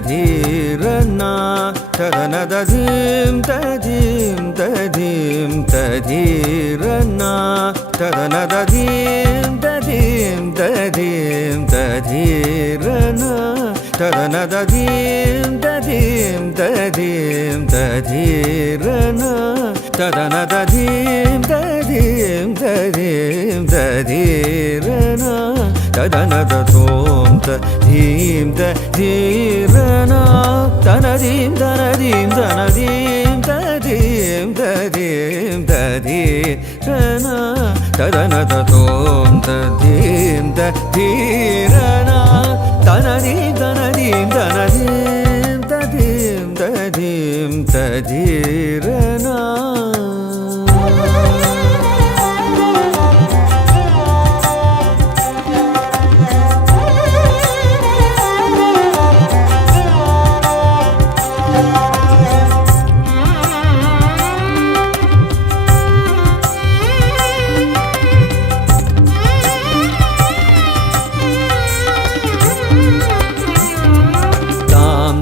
ததீரனா ததனதீம் ததீம் ததீம் ததீரனா ததனதீம் ததீம் ததீம் ததீரனா ததனதீம் ததீம் ததீம் ததீரனா ததனதீம் ததீம் ததீம் ததீரனா ததனதோம் ததீம் ததீரனா தனதீம் தனதீம் தனதீம் ததீம் ததீம் ததீரனா ததனதோம் ததீம் ததீரனா தனதீம் தனதீம் தனதீம் ததீம் ததீம் ததீரனா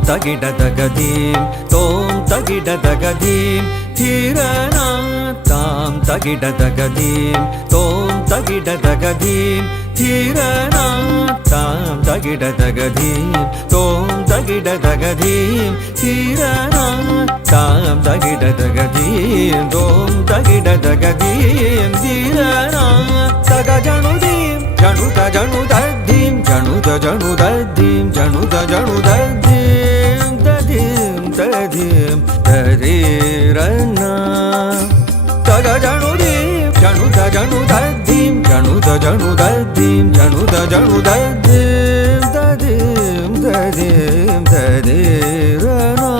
தகிடதகதீம் தோம் தகிடதகதீம் தீரனா தாம் தகிடதகதீம் தோம் தகிடதகதீம் தீரனா தாம் தகிடதகதீம் தோம் தகிடதகதீம் தீரனா தாம் தகிடதகதீம் தோம் தகிடதகதீம் தீரனா தகஜனுதீம் ஜனுத ஜனுதீம் ஜனுத ஜனுதீம் ஜனுத ஜனுதீம் ததீம் ததீம் ததீரனா தகஜனுதீம் ஜனுத ஜனுதீம் ஜனுத ஜனுதீம் ஜனுத ஜனுதீம் ததீம் ததீம் ததீரனா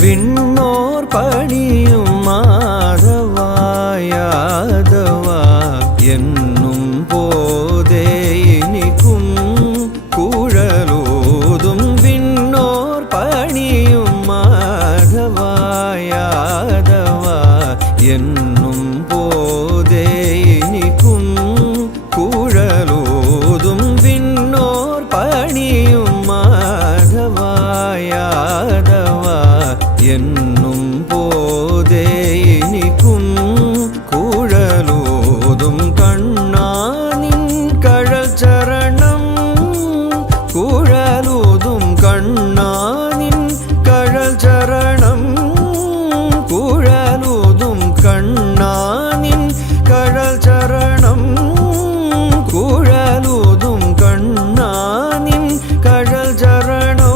விண்ணோர் பணியும் மாதவா யாதவா என்னும் போதே இனிக்கும் குழலோதும் விண்ணோர் பணியும் மாதவா யாதவா என்னும் போதே இனிக்கும் குழலோதும் விண்ணோர் பணியும் மாதவா யாதவா என்னும் போதே இனிக்கும் குழலோதும் கண்ணானின் கழல் சரணம் குழலோதும் கண்ணானின் கழல் சரணம் குழலோதும் கண்ணானின் கழல் சரணம் குழலோதும் கண்ணானின் கழல் சரணோ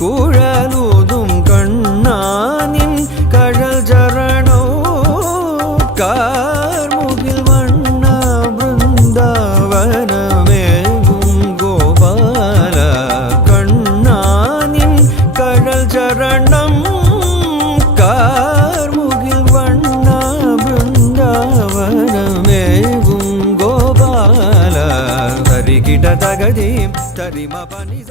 குழலோதும் கண்ணானின் கழல் சரணோ கார்முகில் வண்ண பிருந்தாவனமேகும் கோபால கண்ணானின் கழல் சரணம் கார்முகில் வண்ண பிருந்தாவனமேகும் கோபால தரிகிட தகதீம் தரிம பனித